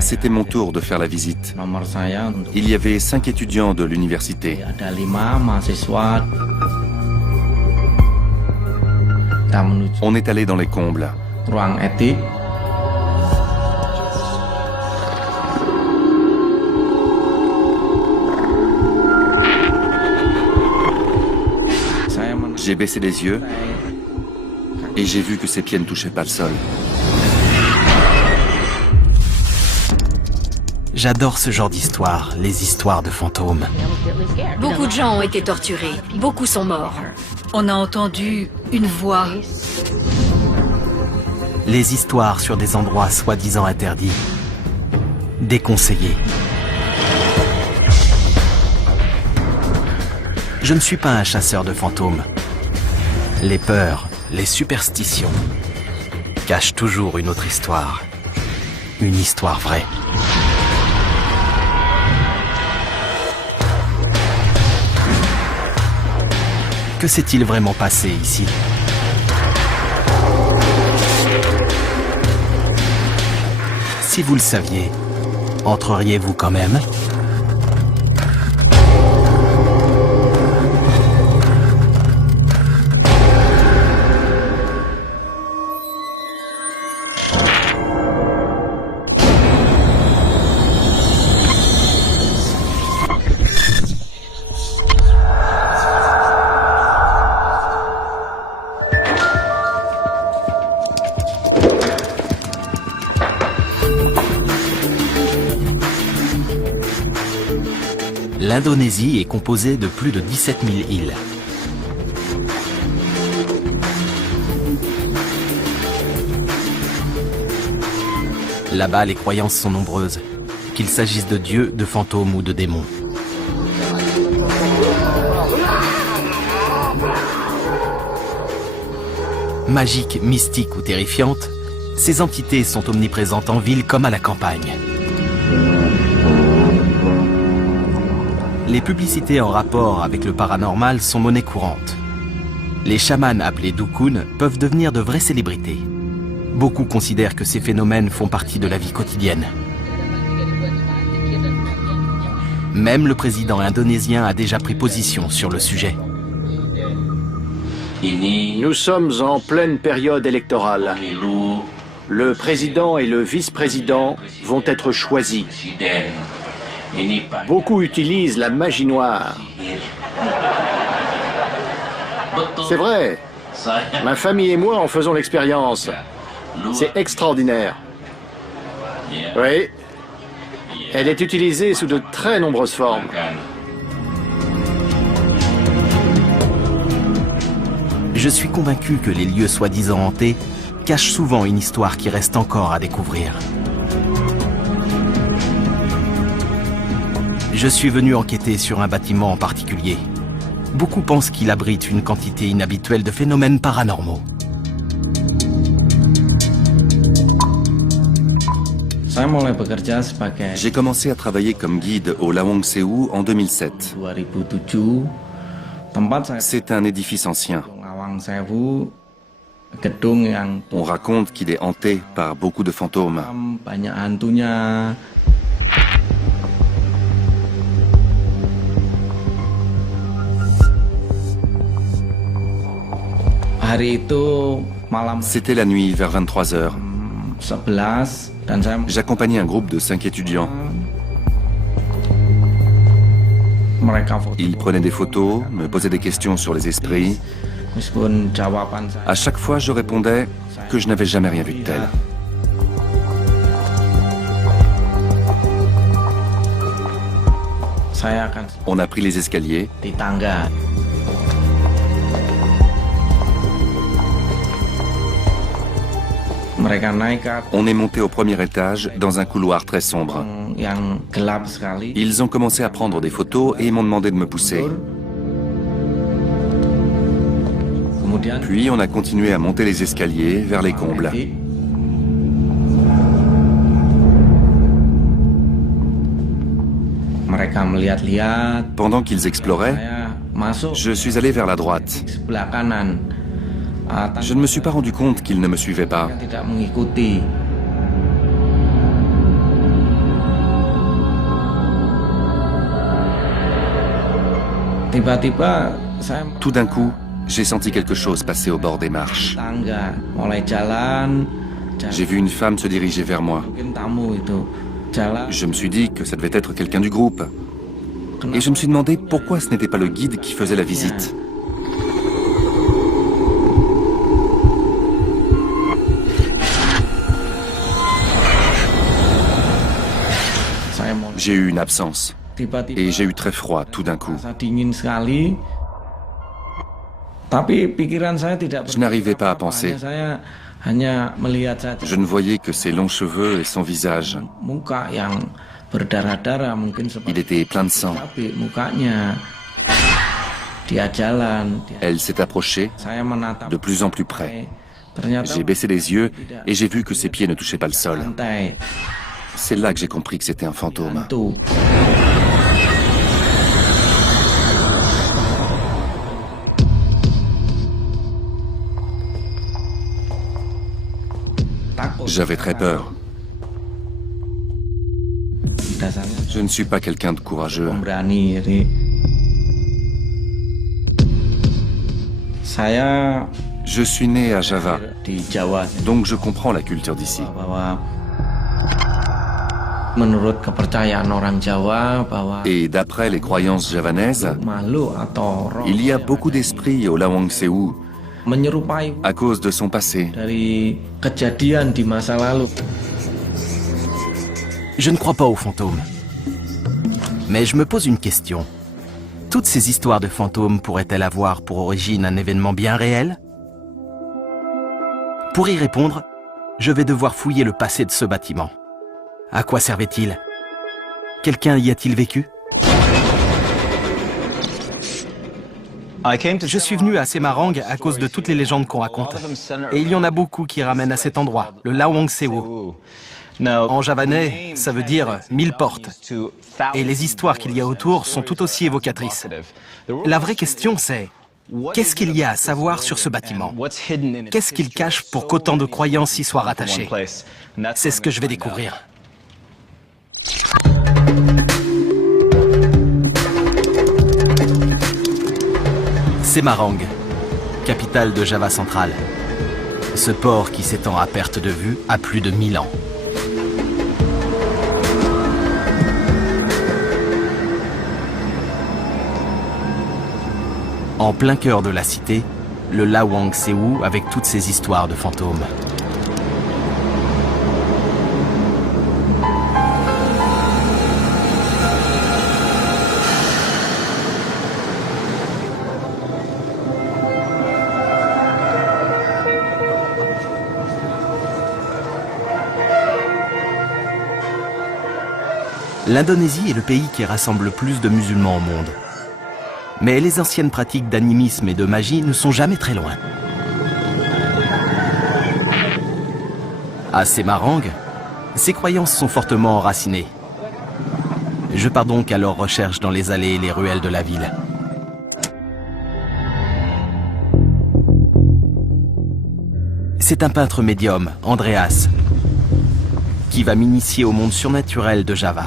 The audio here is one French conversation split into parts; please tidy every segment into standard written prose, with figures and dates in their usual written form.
C'était mon tour de faire la visite. Il y avait 5 étudiants de l'université. On est allé dans les combles. J'ai baissé les yeux et j'ai vu que ses pieds ne touchaient pas le sol. J'adore ce genre d'histoire, les histoires de fantômes. Beaucoup de gens ont été torturés, beaucoup sont morts. On a entendu une voix. Les histoires sur des endroits soi-disant interdits, déconseillés. Je ne suis pas un chasseur de fantômes. Les peurs, les superstitions cachent toujours une autre histoire. Une histoire vraie. Que s'est-il vraiment passé ici? Si vous le saviez, entreriez-vous quand même? L'Indonésie est composée de plus de 17 000 îles. Là-bas, les croyances sont nombreuses, qu'il s'agisse de dieux, de fantômes ou de démons. Magiques, mystiques ou terrifiantes, ces entités sont omniprésentes en ville comme à la campagne. Les publicités en rapport avec le paranormal sont monnaie courante. Les chamans appelés dukun peuvent devenir de vraies célébrités. Beaucoup considèrent que ces phénomènes font partie de la vie quotidienne. Même le président indonésien a déjà pris position sur le sujet. Nous sommes en pleine période électorale. Le président et le vice-président vont être choisis. Beaucoup utilisent la magie noire. C'est vrai. Ma famille et moi en faisons l'expérience. C'est extraordinaire. Oui. Elle est utilisée sous de très nombreuses formes. Je suis convaincu que les lieux soi-disant hantés cachent souvent une histoire qui reste encore à découvrir. Je suis venu enquêter sur un bâtiment en particulier. Beaucoup pensent qu'il abrite une quantité inhabituelle de phénomènes paranormaux. J'ai commencé à travailler comme guide au Lawang Sewu en 2007. C'est un édifice ancien. On raconte qu'il est hanté par beaucoup de fantômes. C'était la nuit vers 23 h. J'accompagnais un groupe de 5 étudiants. Ils prenaient des photos, me posaient des questions sur les esprits. À chaque fois, je répondais que je n'avais jamais rien vu de tel. On a pris les escaliers. On est monté au premier étage dans un couloir très sombre. Ils ont commencé à prendre des photos et m'ont demandé de me pousser. Puis on a continué à monter les escaliers vers les combles. Pendant qu'ils exploraient, je suis allé vers la droite. Je ne me suis pas rendu compte qu'ils ne me suivaient pas. Tout d'un coup, j'ai senti quelque chose passer au bord des marches. J'ai vu une femme se diriger vers moi. Je me suis dit que ça devait être quelqu'un du groupe. Et je me suis demandé pourquoi ce n'était pas le guide qui faisait la visite. J'ai eu une absence. Et j'ai eu très froid tout d'un coup. Je n'arrivais pas à penser. Je ne voyais que ses longs cheveux et son visage. Il était plein de sang. Elle s'est approchée, de plus en plus près. J'ai baissé les yeux et j'ai vu que ses pieds ne touchaient pas le sol. C'est là que j'ai compris que c'était un fantôme. J'avais très peur. Je ne suis pas quelqu'un de courageux. Je suis né à Java, donc je comprends la culture d'ici. Et d'après les croyances javanaises, il y a beaucoup d'esprits au Lawang Sewu à cause de son passé. Je ne crois pas aux fantômes. Mais je me pose une question. Toutes ces histoires de fantômes pourraient-elles avoir pour origine un événement bien réel? Pour y répondre, je vais devoir fouiller le passé de ce bâtiment. À quoi servait-il? Quelqu'un y a-t-il vécu? Je suis venu à Semarang à cause de toutes les légendes qu'on raconte. Et il y en a beaucoup qui ramènent à cet endroit, le Lawang Sewu. En javanais, ça veut dire 1000 portes. Et les histoires qu'il y a autour sont tout aussi évocatrices. La vraie question c'est, qu'est-ce qu'il y a à savoir sur ce bâtiment? Qu'est-ce qu'il cache pour qu'autant de croyances y soient rattachées? C'est ce que je vais découvrir. Semarang, capitale de Java centrale. Ce port qui s'étend à perte de vue a plus de 1000 ans. En plein cœur de la cité, le Lawang Sewu avec toutes ses histoires de fantômes. L'Indonésie est le pays qui rassemble le plus de musulmans au monde. Mais les anciennes pratiques d'animisme et de magie ne sont jamais très loin. À Semarang, ces croyances sont fortement enracinées. Je pars donc à leur recherche dans les allées et les ruelles de la ville. C'est un peintre médium, Andreas, qui va m'initier au monde surnaturel de Java.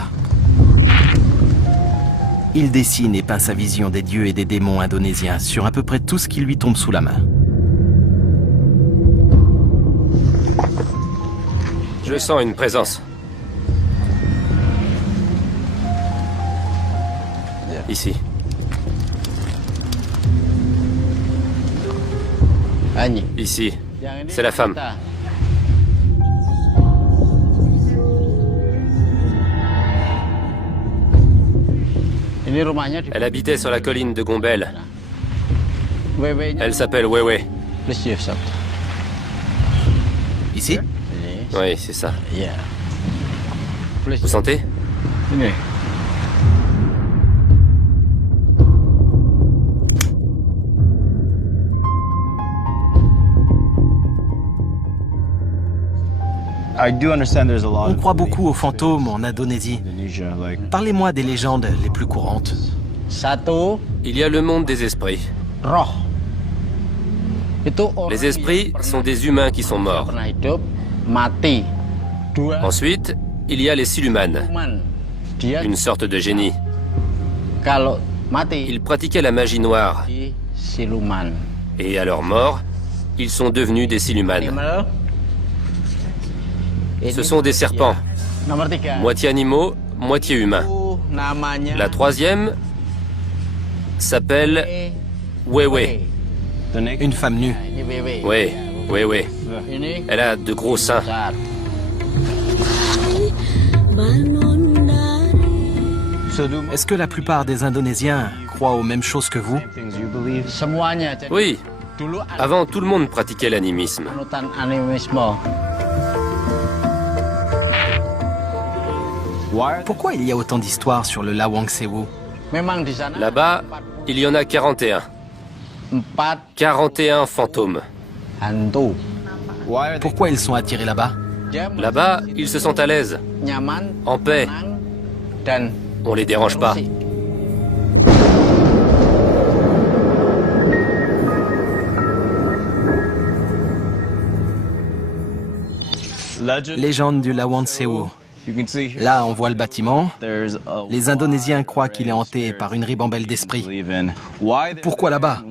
Il dessine et peint sa vision des dieux et des démons indonésiens sur à peu près tout ce qui lui tombe sous la main. Je sens une présence. Ici. Ici. C'est la femme. Elle habitait sur la colline de Gombel. Elle s'appelle Wewe. Ici? Oui, c'est ça. Vous sentez? On croit beaucoup aux fantômes en Indonésie. Parlez-moi des légendes les plus courantes. Il y a le monde des esprits. Les esprits sont des humains qui sont morts. Ensuite, il y a les Siluman, une sorte de génie. Ils pratiquaient la magie noire. Et à leur mort, ils sont devenus des Siluman. Ce sont des serpents, moitié animaux, moitié humains. La troisième s'appelle Wewe. Une femme nue. Oui, Wewe. Elle a de gros seins. Est-ce que la plupart des Indonésiens croient aux mêmes choses que vous? Oui, avant tout le monde pratiquait l'animisme. Pourquoi il y a autant d'histoires sur le Lawang Sewu? Là-bas, il y en a 41. 41 fantômes. Pourquoi ils sont attirés là-bas? Là-bas, ils se sentent à l'aise, en paix. On les dérange pas. Légende du Lawang Sewu. Là, on voit le bâtiment. Les Indonésiens croient qu'il est hanté par une ribambelle d'esprits. Pourquoi là-bas?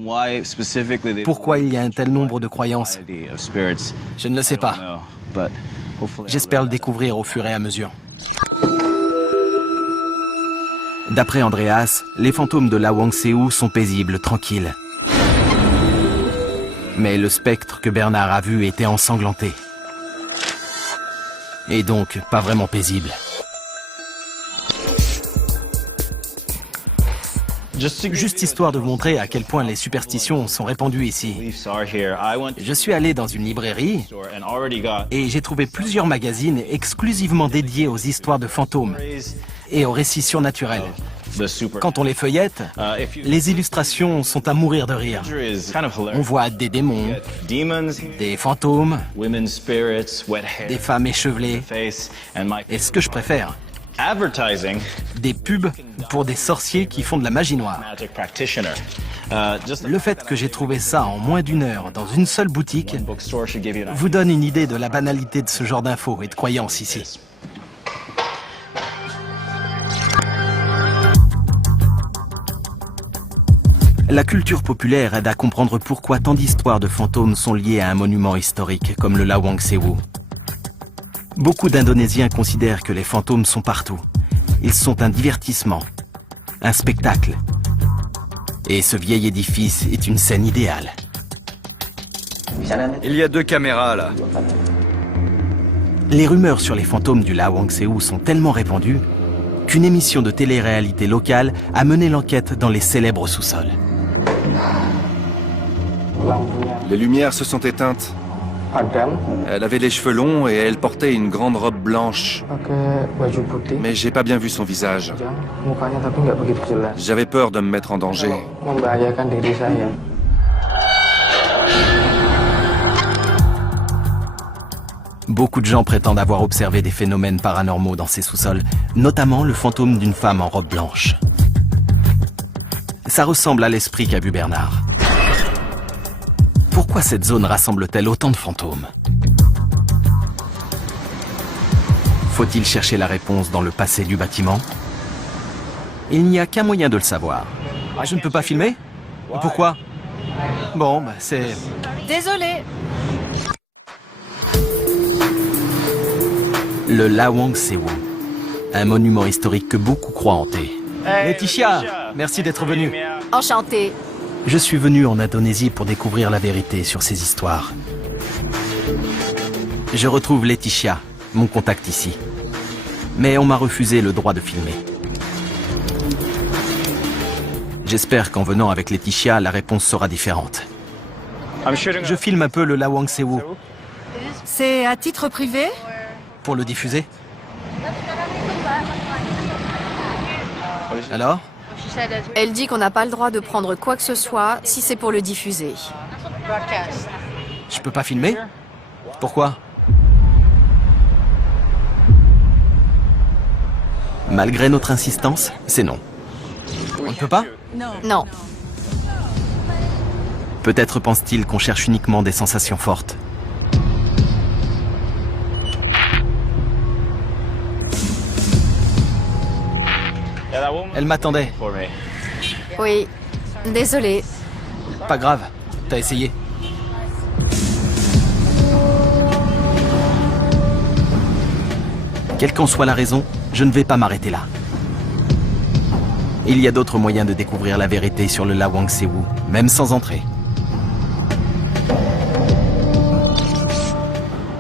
Pourquoi il y a un tel nombre de croyances? Je ne le sais pas. J'espère le découvrir au fur et à mesure. D'après Andreas, les fantômes de Lawang Sewu sont paisibles, tranquilles. Mais le spectre que Bernard a vu était ensanglanté. Et donc pas vraiment paisible. Juste histoire de vous montrer à quel point les superstitions sont répandues ici. Je suis allé dans une librairie et j'ai trouvé plusieurs magazines exclusivement dédiés aux histoires de fantômes et aux récits surnaturels. Quand on les feuillette, les illustrations sont à mourir de rire. On voit des démons, des fantômes, des femmes échevelées, et ce que je préfère, des pubs pour des sorciers qui font de la magie noire. Le fait que j'ai trouvé ça en moins d'une heure dans une seule boutique vous donne une idée de la banalité de ce genre d'infos et de croyances ici. La culture populaire aide à comprendre pourquoi tant d'histoires de fantômes sont liées à un monument historique comme le Lawang Sewu. Beaucoup d'Indonésiens considèrent que les fantômes sont partout. Ils sont un divertissement, un spectacle. Et ce vieil édifice est une scène idéale. Il y a 2 caméras là. Les rumeurs sur les fantômes du Lawang Sewu sont tellement répandues qu'une émission de télé-réalité locale a mené l'enquête dans les célèbres sous-sols. Les lumières se sont éteintes. Elle avait les cheveux longs et elle portait une grande robe blanche. Mais j'ai pas bien vu son visage. J'avais peur de me mettre en danger. Beaucoup de gens prétendent avoir observé des phénomènes paranormaux dans ces sous-sols, notamment le fantôme d'une femme en robe blanche. Ça ressemble à l'esprit qu'a vu Bernard. Pourquoi cette zone rassemble-t-elle autant de fantômes? Faut-il chercher la réponse dans le passé du bâtiment? Il n'y a qu'un moyen de le savoir. Je ne peux pas filmer? Pourquoi? Bon, c'est... Désolé. Le Lawang Sewu, un monument historique que beaucoup croient hanté. Laetitia, merci d'être venue. Enchantée. Je suis venu en Indonésie pour découvrir la vérité sur ces histoires. Je retrouve Laetitia, mon contact ici. Mais on m'a refusé le droit de filmer. J'espère qu'en venant avec Laetitia, la réponse sera différente. Je filme un peu le Lawang Sewu. C'est à titre privé? Pour le diffuser. Alors? Elle dit qu'on n'a pas le droit de prendre quoi que ce soit si c'est pour le diffuser. Je peux pas filmer? Pourquoi? Malgré notre insistance, c'est non. On ne peut pas? Non. Peut-être pense-t-il qu'on cherche uniquement des sensations fortes. Elle m'attendait. Oui. Désolée. Pas grave, t'as essayé. Quelle qu'en soit la raison, je ne vais pas m'arrêter là. Il y a d'autres moyens de découvrir la vérité sur le Lawang Sewu, même sans entrer.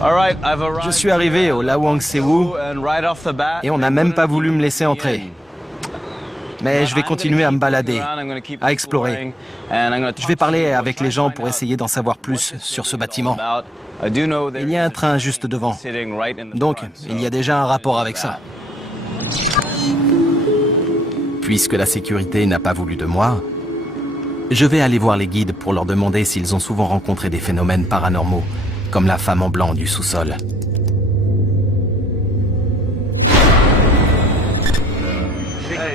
Je suis arrivé au Lawang Sewu et on n'a même pas voulu me laisser entrer. Mais je vais continuer à me balader, à explorer. Je vais parler avec les gens pour essayer d'en savoir plus sur ce bâtiment. Il y a un train juste devant. Donc, il y a déjà un rapport avec ça. Puisque la sécurité n'a pas voulu de moi, je vais aller voir les guides pour leur demander s'ils ont souvent rencontré des phénomènes paranormaux, comme la femme en blanc du sous-sol.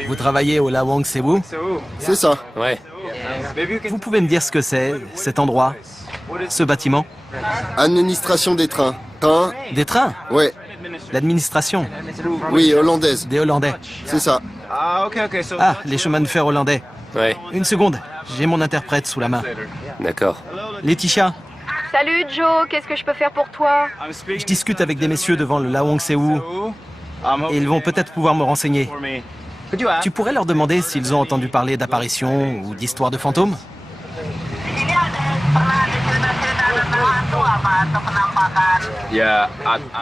Vous travaillez au Lawang Sewu? C'est ça. Ouais. Vous pouvez me dire ce que c'est, cet endroit, ce bâtiment? Administration des trains. Train? Des trains? Ouais. L'administration? Oui, hollandaise. Des Hollandais? C'est ça. Ah, les chemins de fer hollandais. Ouais. Une seconde, j'ai mon interprète sous la main. D'accord. Laetitia, Salut Joe, qu'est-ce que je peux faire pour toi? je discute avec des messieurs devant le Lawang Sewu et ils vont peut-être pouvoir me renseigner. Tu pourrais leur demander s'ils ont entendu parler d'apparitions ou d'histoires de fantômes?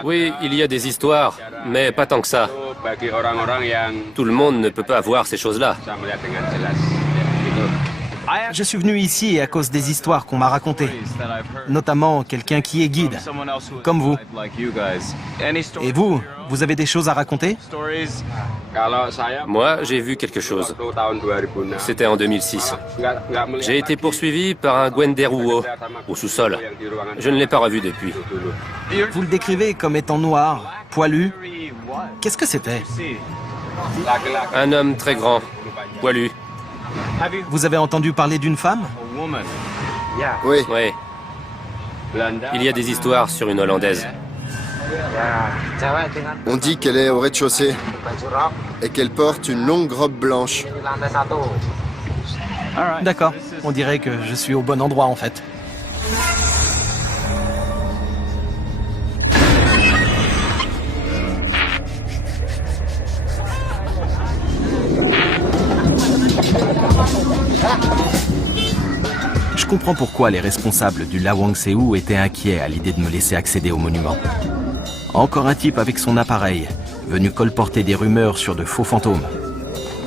Oui, il y a des histoires, mais pas tant que ça. Tout le monde ne peut pas voir ces choses-là. Je suis venu ici à cause des histoires qu'on m'a racontées, notamment quelqu'un qui est guide, comme vous. Et vous, vous avez des choses à raconter? Moi, j'ai vu quelque chose. C'était en 2006. J'ai été poursuivi par un Gwenderuwo au sous-sol. Je ne l'ai pas revu depuis. Vous le décrivez comme étant noir, poilu. Qu'est-ce que c'était? Un homme très grand, poilu. Vous avez entendu parler d'une femme? Oui. Oui. Il y a des histoires sur une Hollandaise. On dit qu'elle est au rez-de-chaussée et qu'elle porte une longue robe blanche. D'accord, on dirait que je suis au bon endroit en fait. Je comprends pourquoi les responsables du Lawang Sewu étaient inquiets à l'idée de me laisser accéder au monument. Encore un type avec son appareil, venu colporter des rumeurs sur de faux fantômes.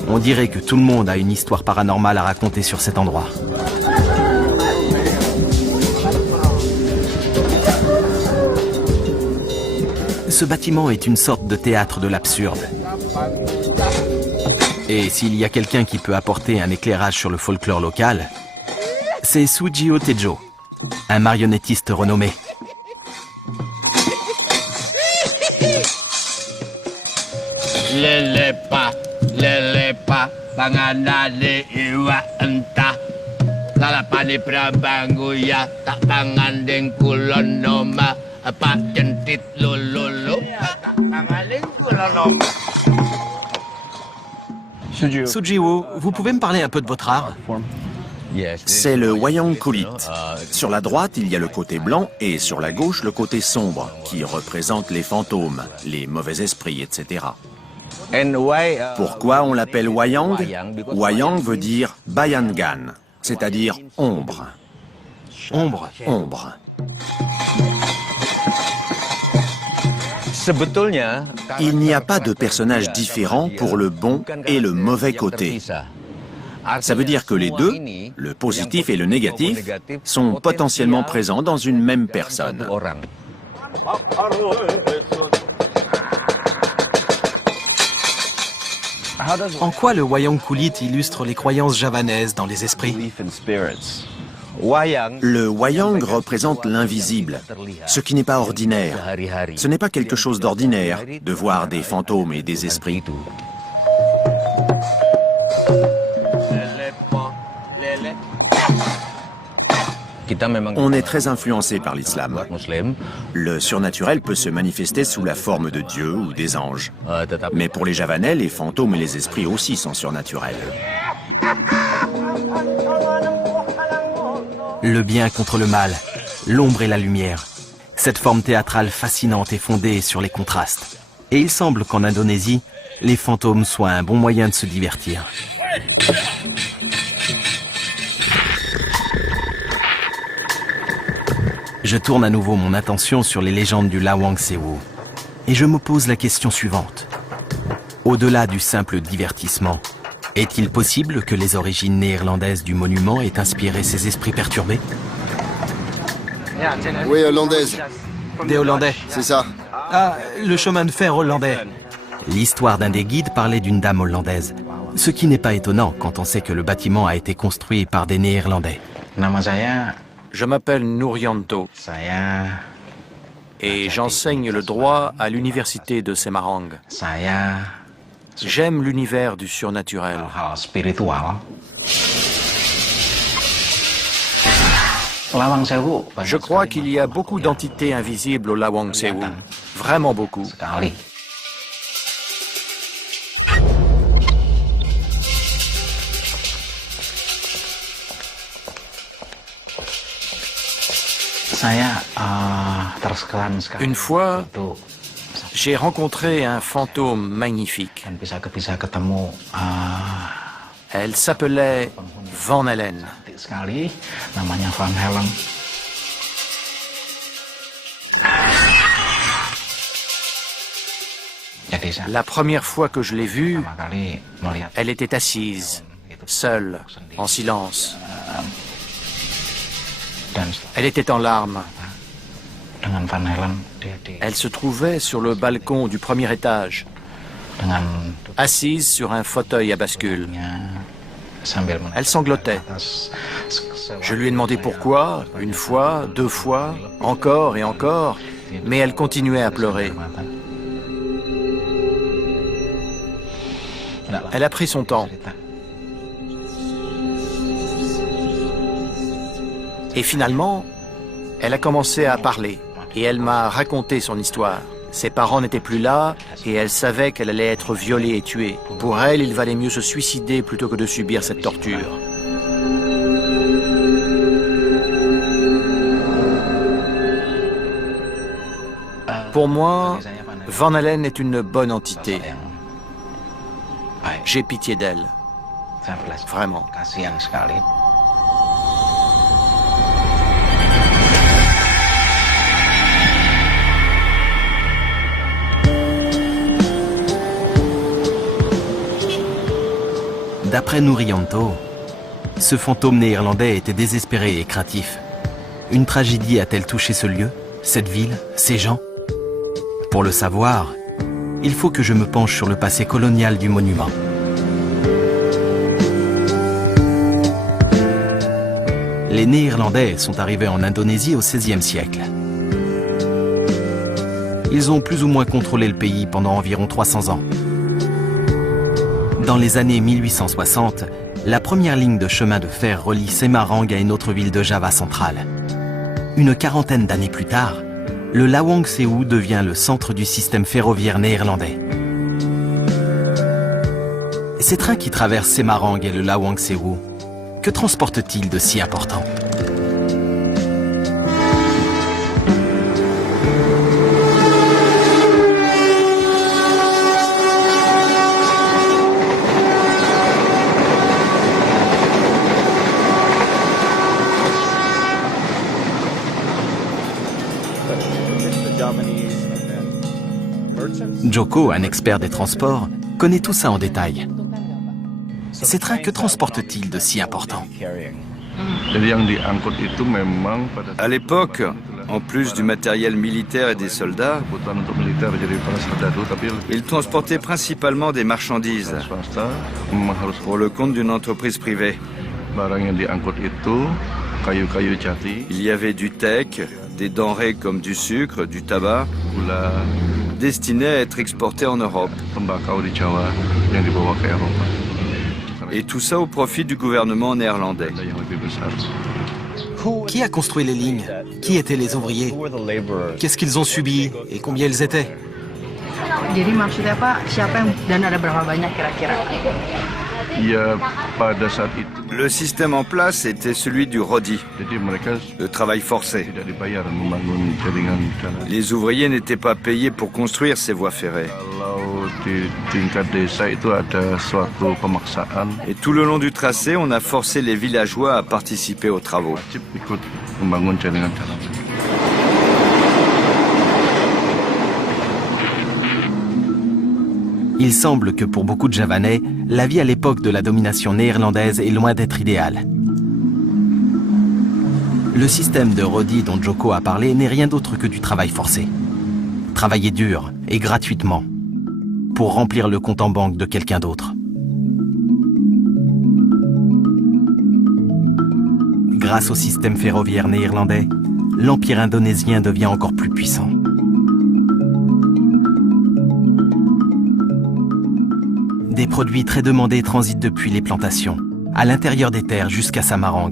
On dirait que tout le monde a une histoire paranormale à raconter sur cet endroit. Ce bâtiment est une sorte de théâtre de l'absurde. Et s'il y a quelqu'un qui peut apporter un éclairage sur le folklore local, c'est Sujio Tejo, un marionnettiste renommé. Lelepa, panganali iwa entah. Lalapani prabanguya, tak panganding kulon noma, apa jentit lululu, tak panganding kulon noma. Sujio, vous pouvez me parler un peu de votre art? C'est le Wayang Kulit. Sur la droite, il y a le côté blanc et sur la gauche, le côté sombre, qui représente les fantômes, les mauvais esprits, etc. Pourquoi on l'appelle Wayang? Wayang veut dire Bayangan, c'est-à-dire ombre. Ombre. Ombre. Il n'y a pas de personnage différent pour le bon et le mauvais côté. Ça veut dire que les deux, le positif et le négatif, sont potentiellement présents dans une même personne. En quoi le Wayang Kulit illustre les croyances javanaises dans les esprits? Le Wayang représente l'invisible, ce qui n'est pas ordinaire. Ce n'est pas quelque chose d'ordinaire de voir des fantômes et des esprits. On est très influencé par l'islam. Le surnaturel peut se manifester sous la forme de Dieu ou des anges. Mais pour les Javanais, les fantômes et les esprits aussi sont surnaturels. Le bien contre le mal, l'ombre et la lumière. Cette forme théâtrale fascinante est fondée sur les contrastes. Et il semble qu'en Indonésie, les fantômes soient un bon moyen de se divertir. Je tourne à nouveau mon attention sur les légendes du Lawang Sewu. Et je me pose la question suivante. Au-delà du simple divertissement, est-il possible que les origines néerlandaises du monument aient inspiré ces esprits perturbés? Oui, hollandaise, Des Hollandais. c'est ça. Ah, le chemin de fer hollandais. L'histoire d'un des guides parlait d'une dame hollandaise. Ce qui n'est pas étonnant quand on sait que le bâtiment a été construit par des Néerlandais. Je m'appelle Nourianto et j'enseigne le droit à l'université de Semarang. J'aime l'univers du surnaturel. Je crois qu'il y a beaucoup d'entités invisibles au Lawang Sewu. Vraiment beaucoup. Une fois, j'ai rencontré un fantôme magnifique. Elle s'appelait Van Helen. La première fois que je l'ai vue, elle était assise, seule, en silence. Elle était en larmes. Elle se trouvait sur le balcon du premier étage, assise sur un fauteuil à bascule. Elle sanglotait. Je lui ai demandé pourquoi, une fois, deux fois, encore et encore, mais elle continuait à pleurer. Elle a pris son temps. Et finalement, elle a commencé à parler et elle m'a raconté son histoire. Ses parents n'étaient plus là et elle savait qu'elle allait être violée et tuée. Pour elle, il valait mieux se suicider plutôt que de subir cette torture. Pour moi, Van Halen est une bonne entité. J'ai pitié d'elle. Vraiment. D'après Nourianto, ce fantôme néerlandais était désespéré et craintif. Une tragédie a-t-elle touché ce lieu, cette ville, ces gens? Pour le savoir, il faut que je me penche sur le passé colonial du monument. Les Néerlandais sont arrivés en Indonésie au XVIe siècle. Ils ont plus ou moins contrôlé le pays pendant environ 300 ans. Dans les années 1860, la première ligne de chemin de fer relie Semarang à une autre ville de Java centrale. Une quarantaine d'années plus tard, le Lawang Sewu devient le centre du système ferroviaire néerlandais. Ces trains qui traversent Semarang et le Lawang Sewu, que transportent-ils de si important ? Joko, un expert des transports, connaît tout ça en détail. Ces trains, que transportent-ils de si important? À l'époque, en plus du matériel militaire et des soldats, ils transportaient principalement des marchandises pour le compte d'une entreprise privée. Il y avait du teck, des denrées comme du sucre, du tabac, destinées à être exportées en Europe. Et tout ça au profit du gouvernement néerlandais. Qui a construit les lignes? Qui étaient les ouvriers? Qu'est-ce qu'ils ont subi et combien ils étaient? Le système en place était celui du rodi, le travail forcé. Les ouvriers n'étaient pas payés pour construire ces voies ferrées. Et tout le long du tracé, on a forcé les villageois à participer aux travaux. Il semble que pour beaucoup de Javanais, la vie à l'époque de la domination néerlandaise est loin d'être idéale. Le système de rodi dont Joko a parlé n'est rien d'autre que du travail forcé. Travailler dur et gratuitement pour remplir le compte en banque de quelqu'un d'autre. Grâce au système ferroviaire néerlandais, l'empire indonésien devient encore plus puissant. Des produits très demandés transitent depuis les plantations, à l'intérieur des terres jusqu'à Samarang,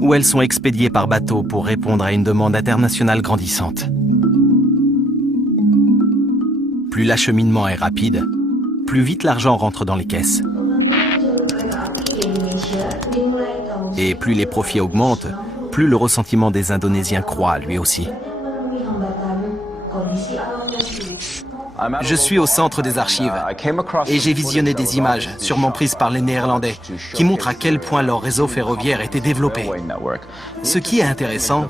où elles sont expédiées par bateau pour répondre à une demande internationale grandissante. Plus l'acheminement est rapide, plus vite l'argent rentre dans les caisses. Et plus les profits augmentent, plus le ressentiment des Indonésiens croît lui aussi. Je suis au centre des archives et j'ai visionné des images, sûrement prises par les Néerlandais, qui montrent à quel point leur réseau ferroviaire était développé. Ce qui est intéressant,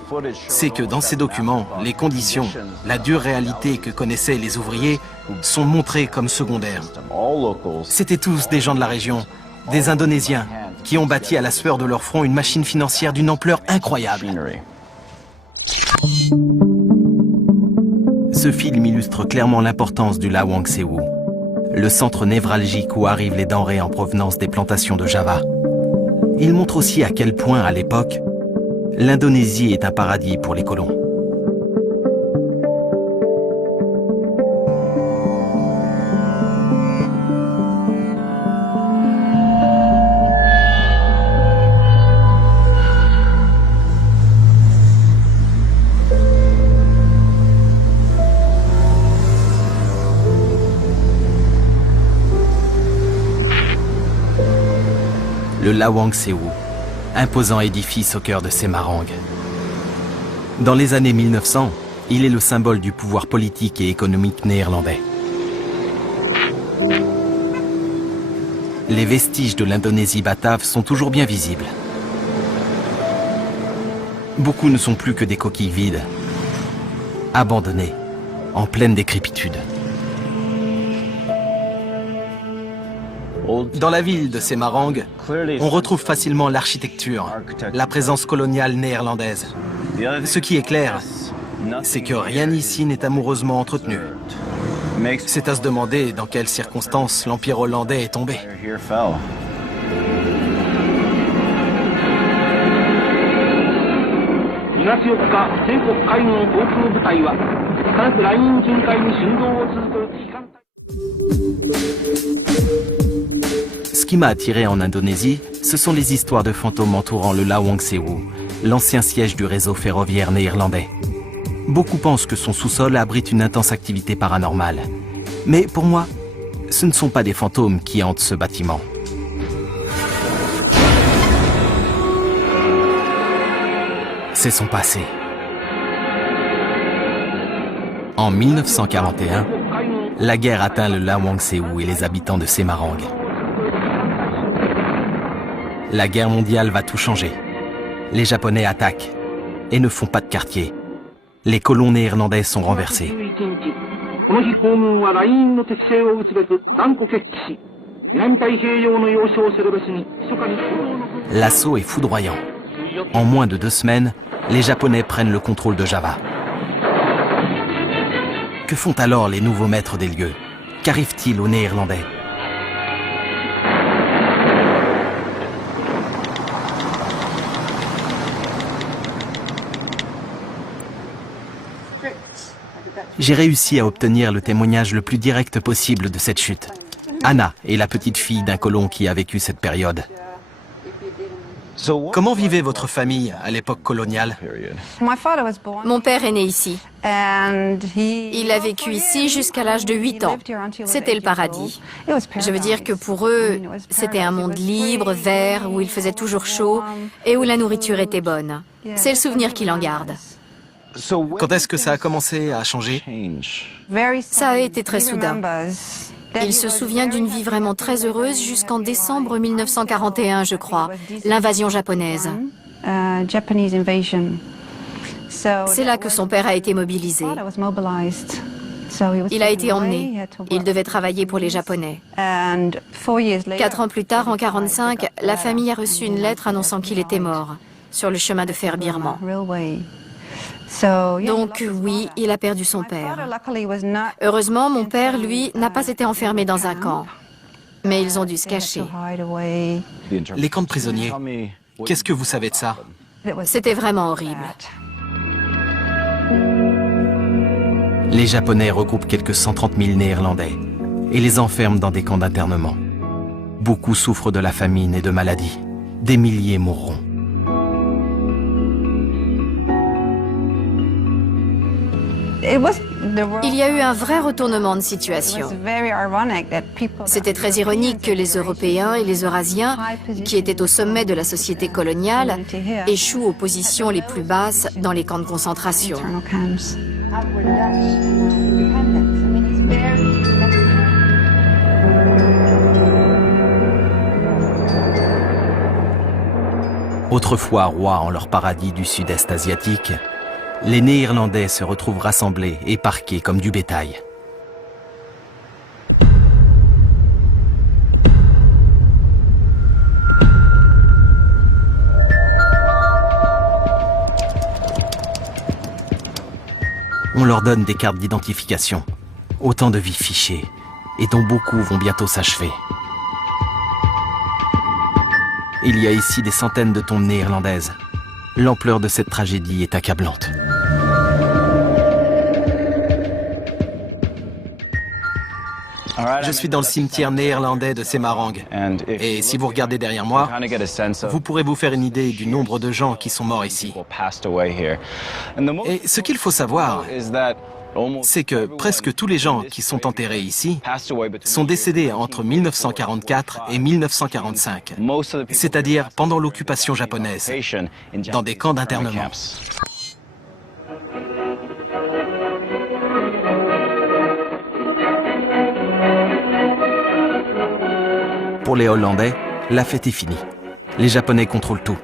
c'est que dans ces documents, les conditions, la dure réalité que connaissaient les ouvriers sont montrées comme secondaires. C'étaient tous des gens de la région, des Indonésiens, qui ont bâti à la sueur de leur front une machine financière d'une ampleur incroyable. Ce film illustre clairement l'importance du Lawang Sewu, le centre névralgique où arrivent les denrées en provenance des plantations de Java. Il montre aussi à quel point, à l'époque, l'Indonésie est un paradis pour les colons. Le Lawang Sewu, imposant édifice au cœur de Semarang. Dans les années 1900, il est le symbole du pouvoir politique et économique néerlandais. Les vestiges de l'Indonésie batave sont toujours bien visibles. Beaucoup ne sont plus que des coquilles vides, abandonnées, en pleine décrépitude. Dans la ville de Semarang, on retrouve facilement l'architecture, la présence coloniale néerlandaise. Ce qui est clair, c'est que rien ici n'est amoureusement entretenu. C'est à se demander dans quelles circonstances l'Empire hollandais est tombé. Ce qui m'a attiré en Indonésie, ce sont les histoires de fantômes entourant le Lawang Sewu, l'ancien siège du réseau ferroviaire néerlandais. Beaucoup pensent que son sous-sol abrite une intense activité paranormale. Mais pour moi, ce ne sont pas des fantômes qui hantent ce bâtiment. C'est son passé. En 1941, la guerre atteint le Lawang Sewu et les habitants de Semarang. La guerre mondiale va tout changer. Les Japonais attaquent et ne font pas de quartier. Les colons néerlandais sont renversés. L'assaut est foudroyant. En moins de 2 semaines, les Japonais prennent le contrôle de Java. Que font alors les nouveaux maîtres des lieux? Qu'arrive-t-il aux Néerlandais? J'ai réussi à obtenir le témoignage le plus direct possible de cette chute. Anna est la petite fille d'un colon qui a vécu cette période. Comment vivait votre famille à l'époque coloniale? Mon père est né ici. Il a vécu ici jusqu'à l'âge de 8 ans. C'était le paradis. Je veux dire que pour eux, c'était un monde libre, vert, où il faisait toujours chaud et où la nourriture était bonne. C'est le souvenir qu'il en garde. Quand est-ce que ça a commencé à changer? Ça a été très soudain. Il se souvient d'une vie vraiment très heureuse jusqu'en décembre 1941, je crois, l'invasion japonaise. C'est là que son père a été mobilisé. Il a été emmené. Il devait travailler pour les Japonais. 4 ans plus tard, en 1945, la famille a reçu une lettre annonçant qu'il était mort, sur le chemin de fer birman. Donc oui, il a perdu son père. Heureusement, mon père, lui, n'a pas été enfermé dans un camp. Mais ils ont dû se cacher. Les camps de prisonniers, qu'est-ce que vous savez de ça? C'était vraiment horrible. Les Japonais regroupent quelques 130 000 Néerlandais et les enferment dans des camps d'internement. Beaucoup souffrent de la famine et de maladies. Des milliers mourront. Il y a eu un vrai retournement de situation. C'était très ironique que les Européens et les Eurasiens, qui étaient au sommet de la société coloniale, échouent aux positions les plus basses dans les camps de concentration. Autrefois rois en leur paradis du sud-est asiatique, les Néerlandais se retrouvent rassemblés et parqués comme du bétail. On leur donne des cartes d'identification, autant de vies fichées, et dont beaucoup vont bientôt s'achever. Il y a ici des centaines de tombes néerlandaises. L'ampleur de cette tragédie est accablante. Je suis dans le cimetière néerlandais de Semarang. Et si vous regardez derrière moi, vous pourrez vous faire une idée du nombre de gens qui sont morts ici. Et ce qu'il faut savoir, c'est que presque tous les gens qui sont enterrés ici sont décédés entre 1944 et 1945, c'est-à-dire pendant l'occupation japonaise, dans des camps d'internement. Pour les Hollandais, la fête est finie. Les Japonais contrôlent tout,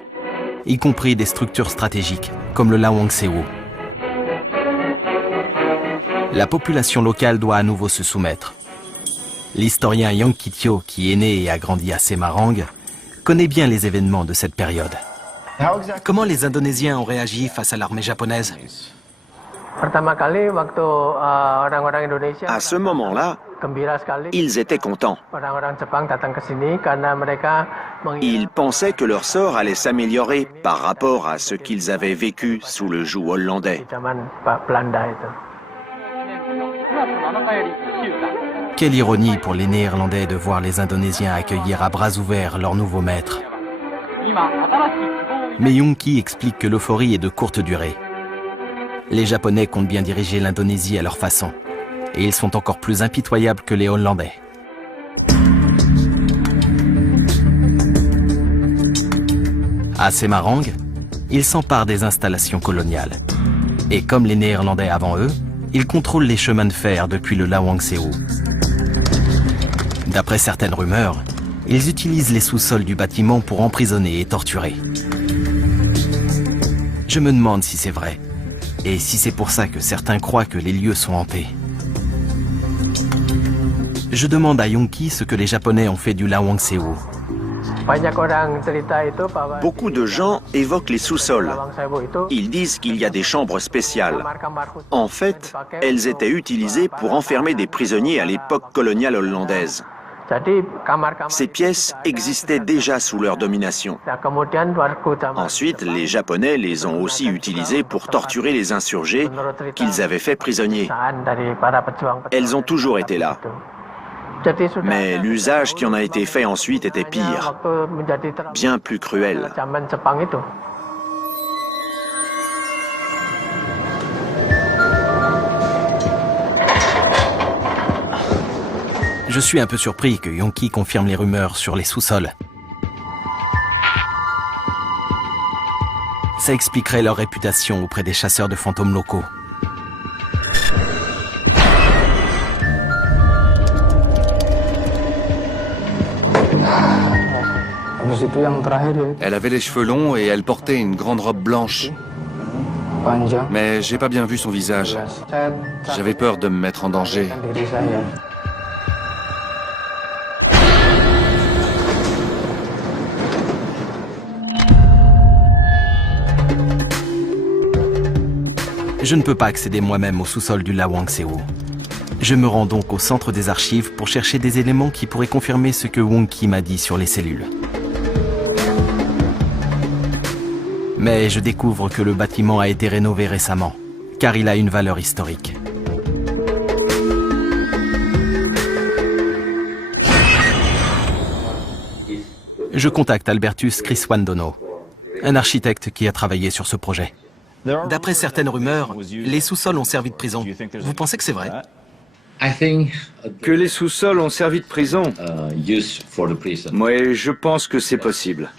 y compris des structures stratégiques, comme le Lawangsewo. La population locale doit à nouveau se soumettre. L'historien Yang Kitio, qui est né et a grandi à Semarang, connaît bien les événements de cette période. Comment les Indonésiens ont réagi face à l'armée japonaise? À ce moment-là, ils étaient contents. Ils pensaient que leur sort allait s'améliorer par rapport à ce qu'ils avaient vécu sous le joug hollandais. Quelle ironie pour les Néerlandais de voir les Indonésiens accueillir à bras ouverts leur nouveau maître. Mais Yongki explique que l'euphorie est de courte durée. Les Japonais comptent bien diriger l'Indonésie à leur façon. Et ils sont encore plus impitoyables que les Hollandais. À Semarang, ils s'emparent des installations coloniales. Et comme les Néerlandais avant eux, ils contrôlent les chemins de fer depuis le Lawangsewo. D'après certaines rumeurs, ils utilisent les sous-sols du bâtiment pour emprisonner et torturer. Je me demande si c'est vrai, et si c'est pour ça que certains croient que les lieux sont hantés. Je demande à Yongki ce que les Japonais ont fait du Lawangsewo. Beaucoup de gens évoquent les sous-sols. Ils disent qu'il y a des chambres spéciales. En fait, elles étaient utilisées pour enfermer des prisonniers à l'époque coloniale hollandaise. Ces pièces existaient déjà sous leur domination. Ensuite, les Japonais les ont aussi utilisées pour torturer les insurgés qu'ils avaient fait prisonniers. Elles ont toujours été là. Mais l'usage qui en a été fait ensuite était pire, bien plus cruel. Je suis un peu surpris que Yonki confirme les rumeurs sur les sous-sols. Ça expliquerait leur réputation auprès des chasseurs de fantômes locaux. Elle avait les cheveux longs et elle portait une grande robe blanche. Mais j'ai pas bien vu son visage. J'avais peur de me mettre en danger. Je ne peux pas accéder moi-même au sous-sol du Lawang Sewu. Je me rends donc au centre des archives pour chercher des éléments qui pourraient confirmer ce que Wong-Ki m'a dit sur les cellules. Mais je découvre que le bâtiment a été rénové récemment, car il a une valeur historique. Je contacte Albertus Criswandono, un architecte qui a travaillé sur ce projet. D'après certaines rumeurs, les sous-sols ont servi de prison. Vous pensez que c'est vrai? Que les sous-sols ont servi de prison? Moi, je pense que c'est possible.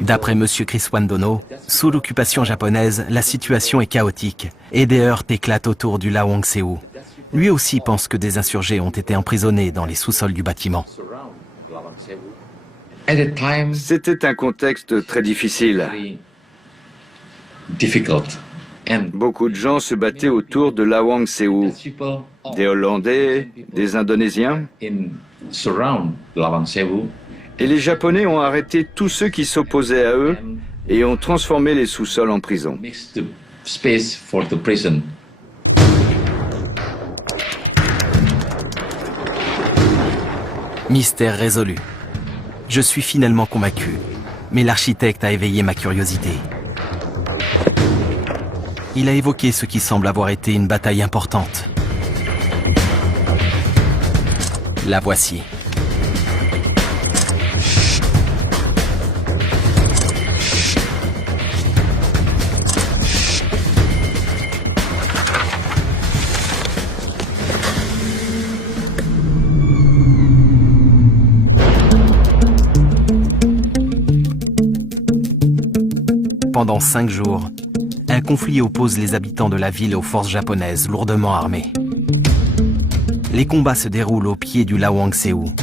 D'après M. Criswandono, sous l'occupation japonaise, la situation est chaotique et des heurts éclatent autour du Lawang Sewu. Lui aussi pense que des insurgés ont été emprisonnés dans les sous-sols du bâtiment. C'était un contexte très difficile. Beaucoup de gens se battaient autour de Lawang Sewu. Des Hollandais, des Indonésiens. Et les Japonais ont arrêté tous ceux qui s'opposaient à eux et ont transformé les sous-sols en prison. Mystère résolu. Je suis finalement convaincu, mais l'architecte a éveillé ma curiosité. Il a évoqué ce qui semble avoir été une bataille importante. La voici. Pendant 5 jours, un conflit oppose les habitants de la ville aux forces japonaises lourdement armées. Les combats se déroulent au pied du Lawang Sewu.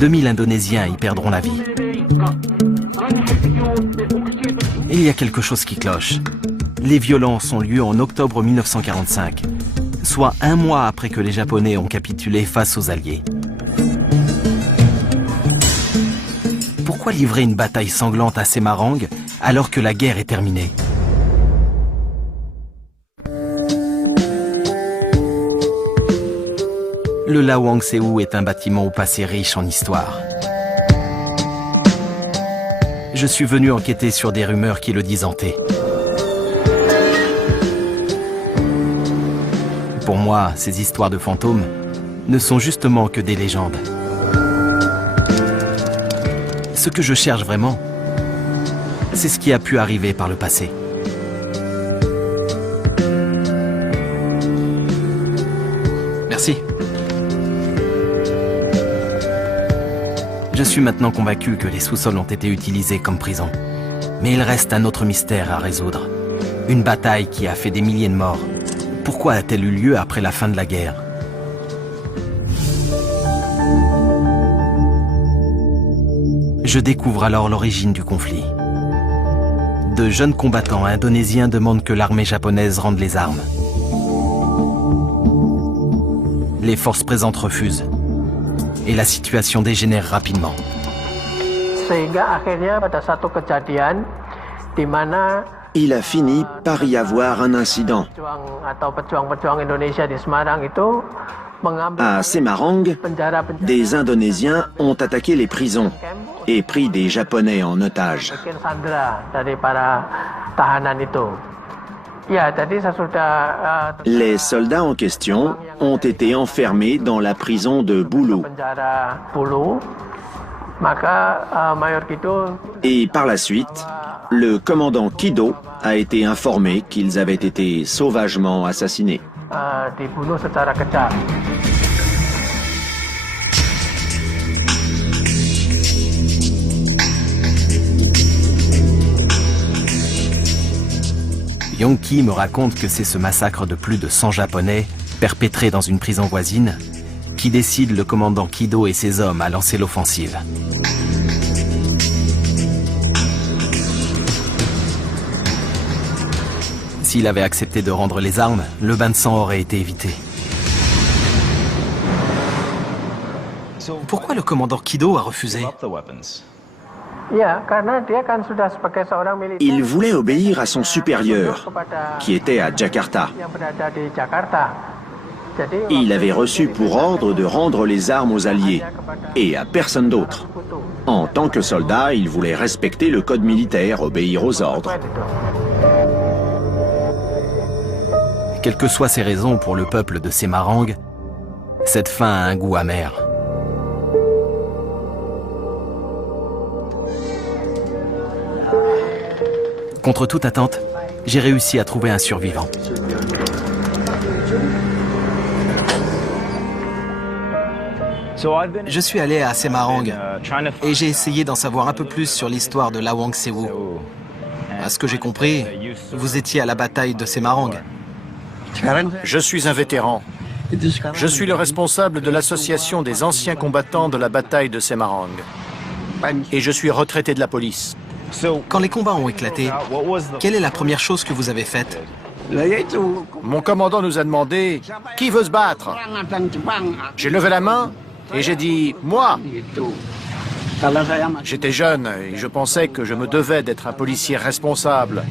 2000 Indonésiens y perdront la vie. Et il y a quelque chose qui cloche. Les violences ont lieu en octobre 1945, soit 1 mois après que les Japonais ont capitulé face aux Alliés. Pourquoi livrer une bataille sanglante à Semarang alors que la guerre est terminée? Le Lawang Sewu est un bâtiment au passé riche en histoire. Je suis venu enquêter sur des rumeurs qui le disent hanté. Pour moi, ces histoires de fantômes ne sont justement que des légendes. Ce que je cherche vraiment, c'est ce qui a pu arriver par le passé. Merci. Je suis maintenant convaincu que les sous-sols ont été utilisés comme prison. Mais il reste un autre mystère à résoudre. Une bataille qui a fait des milliers de morts. Pourquoi a-t-elle eu lieu après la fin de la guerre? Je découvre alors l'origine du conflit. De jeunes combattants indonésiens demandent que l'armée japonaise rende les armes. Les forces présentes refusent. Et la situation dégénère rapidement. Il a fini par y avoir un incident. À Semarang, des Indonésiens ont attaqué les prisons et pris des Japonais en otage. Les soldats en question ont été enfermés dans la prison de Bulu. Et par la suite, le commandant Kido a été informé qu'ils avaient été sauvagement assassinés. Yonki me raconte que c'est ce massacre de plus de 100 Japonais, perpétré dans une prison voisine, qui décide le commandant Kido et ses hommes à lancer l'offensive. S'il avait accepté de rendre les armes, le bain de sang aurait été évité. Pourquoi le commandant Kido a refusé? Il voulait obéir à son supérieur, qui était à Jakarta. Il avait reçu pour ordre de rendre les armes aux Alliés, et à personne d'autre. En tant que soldat, il voulait respecter le code militaire, obéir aux ordres. Quelles que soient ses raisons pour le peuple de Semarang, cette fin a un goût amer. Contre toute attente, j'ai réussi à trouver un survivant. Je suis allé à Semarang et j'ai essayé d'en savoir un peu plus sur l'histoire de Lawang Sewu. À ce que j'ai compris, vous étiez à la bataille de Semarang. Je suis un vétéran. Je suis le responsable de l'association des anciens combattants de la bataille de Semarang. Et je suis retraité de la police. Quand les combats ont éclaté, quelle est la première chose que vous avez faite? Mon commandant nous a demandé « Qui veut se battre ?» J'ai levé la main et j'ai dit « Moi !» J'étais jeune et je pensais que je me devais d'être un policier responsable.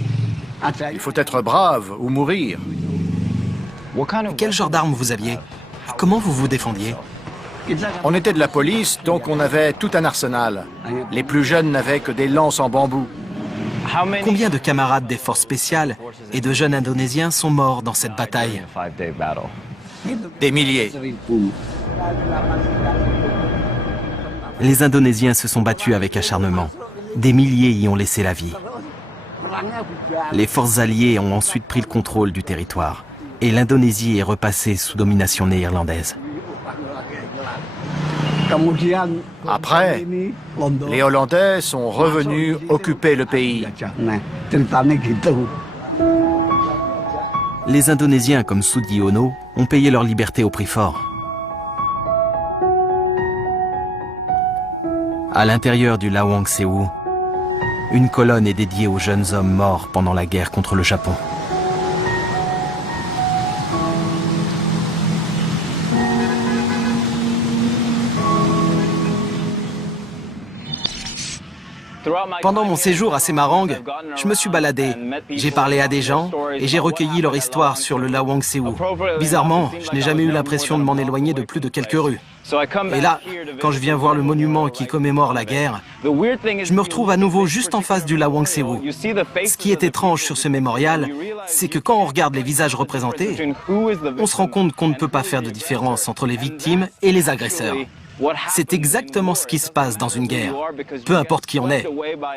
Il faut être brave ou mourir. Quel genre d'armes vous aviez? Comment vous vous défendiez? On était de la police, donc on avait tout un arsenal. Les plus jeunes n'avaient que des lances en bambou. Combien de camarades des forces spéciales et de jeunes Indonésiens sont morts dans cette bataille? Des milliers. Les Indonésiens se sont battus avec acharnement. Des milliers y ont laissé la vie. Les forces alliées ont ensuite pris le contrôle du territoire et l'Indonésie est repassée sous domination néerlandaise. Après, les Hollandais sont revenus occuper le pays. Les Indonésiens comme Sudiono ont payé leur liberté au prix fort. À l'intérieur du Lawang Sewu, une colonne est dédiée aux jeunes hommes morts pendant la guerre contre le Japon. Pendant mon séjour à Semarang, je me suis baladé, j'ai parlé à des gens et j'ai recueilli leur histoire sur le Lawang Sewu. Bizarrement, je n'ai jamais eu l'impression de m'en éloigner de plus de quelques rues. Et là, quand je viens voir le monument qui commémore la guerre, je me retrouve à nouveau juste en face du Lawang Sewu. Ce qui est étrange sur ce mémorial, c'est que quand on regarde les visages représentés, on se rend compte qu'on ne peut pas faire de différence entre les victimes et les agresseurs. C'est exactement ce qui se passe dans une guerre. Peu importe qui on est,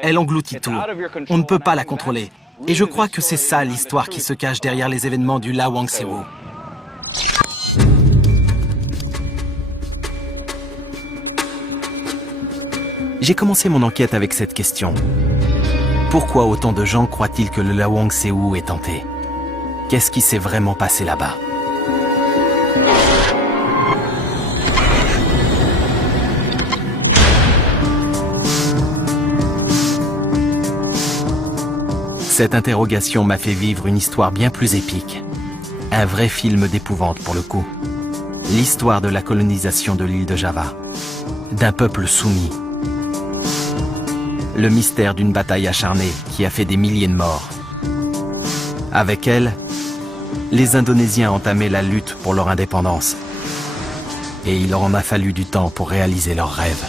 elle engloutit tout. On ne peut pas la contrôler. Et je crois que c'est ça l'histoire qui se cache derrière les événements du Lawang Sewu. J'ai commencé mon enquête avec cette question. Pourquoi autant de gens croient-ils que le Lawang Sewu est hanté? Qu'est-ce qui s'est vraiment passé là-bas? Cette interrogation m'a fait vivre une histoire bien plus épique. Un vrai film d'épouvante pour le coup. L'histoire de la colonisation de l'île de Java. D'un peuple soumis. Le mystère d'une bataille acharnée qui a fait des milliers de morts. Avec elle, les Indonésiens entamaient la lutte pour leur indépendance. Et il leur en a fallu du temps pour réaliser leurs rêves.